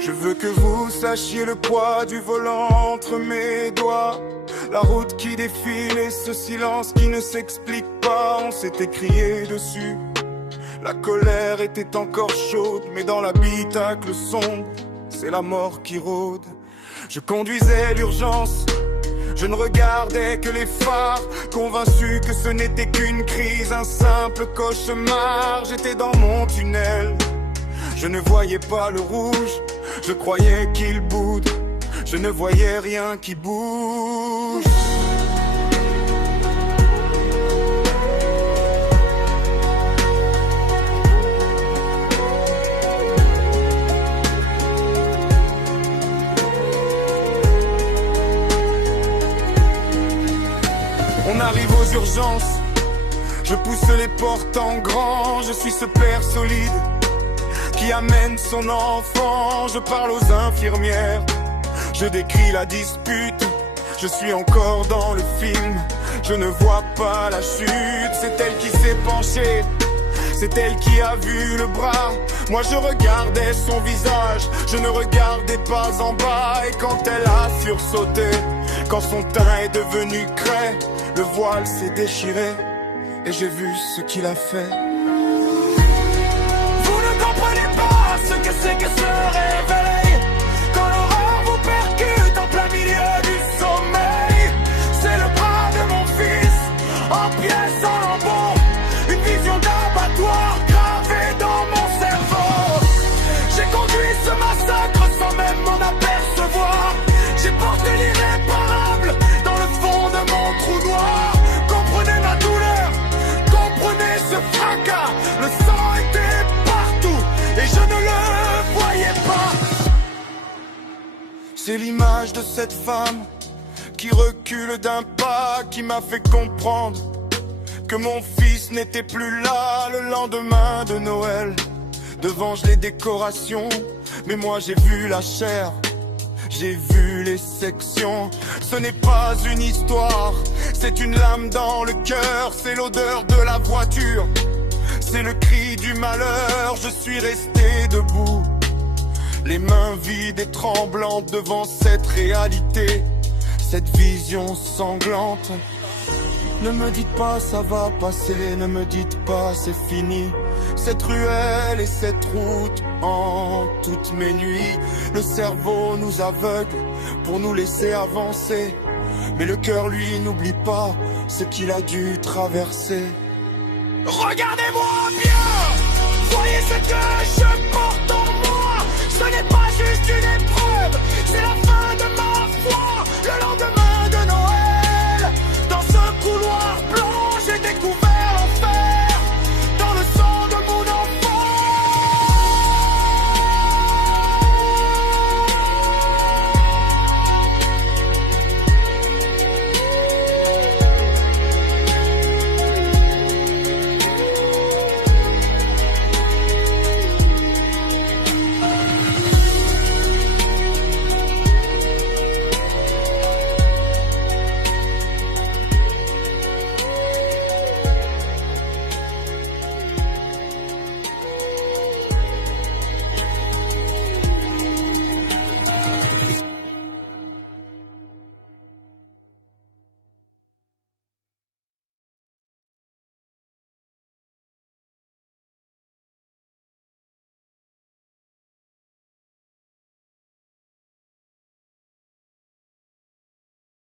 Je veux que vous sachiez le poids du volant entre mes doigts. La route qui défile et ce silence qui ne s'explique pas. On s'était crié dessus. La colère était encore chaude, mais dans l'habitacle sombre, c'est la mort qui rôde. Je conduisais l'urgence, je ne regardais que les phares, convaincu que ce n'était qu'une crise, un simple cauchemar. J'étais dans mon tunnel, je ne voyais pas le rouge, je croyais qu'il boude, je ne voyais rien qui bouge. On arrive aux urgences, je pousse les portes en grand. Je suis ce père solide qui amène son enfant. Je parle aux infirmières, je décris la dispute. Je suis encore dans le film, je ne vois pas la chute. C'est elle qui s'est penchée, c'est elle qui a vu le bras. Moi je regardais son visage, je ne regardais pas en bas. Et quand elle a sursauté, quand son teint est devenu craie, le voile s'est déchiré et j'ai vu ce qu'il a fait. Vous ne comprenez pas ce que c'est que se réveiller quand l'horreur vous percute en plein milieu du sommeil. C'est le bras de mon fils en pièces en lambeaux, une vision d'abattoir gravée dans mon cerveau. J'ai conduit ce massacre sans même m'en apercevoir. J'ai porté l'irréparable dans le fond de mon trou noir. Comprenez ma douleur, comprenez ce fracas. Le sang était partout et je ne le voyais pas. C'est l'image de cette femme qui recule d'un pas, qui m'a fait comprendre que mon fils n'était plus là le lendemain de Noël. Devant les décorations, mais moi j'ai vu la chair, j'ai vu les sections. Ce n'est pas une histoire, c'est une lame dans le cœur. C'est l'odeur de la voiture, c'est le cri du malheur. Je suis resté debout, les mains vides et tremblantes devant cette réalité, cette vision sanglante. Ne me dites pas ça va passer, ne me dites pas c'est fini. Cette ruelle et cette route en toutes mes nuits. Le cerveau nous aveugle pour nous laisser avancer, mais le cœur lui n'oublie pas ce qu'il a dû traverser. Regardez-moi bien, voyez cette gueule.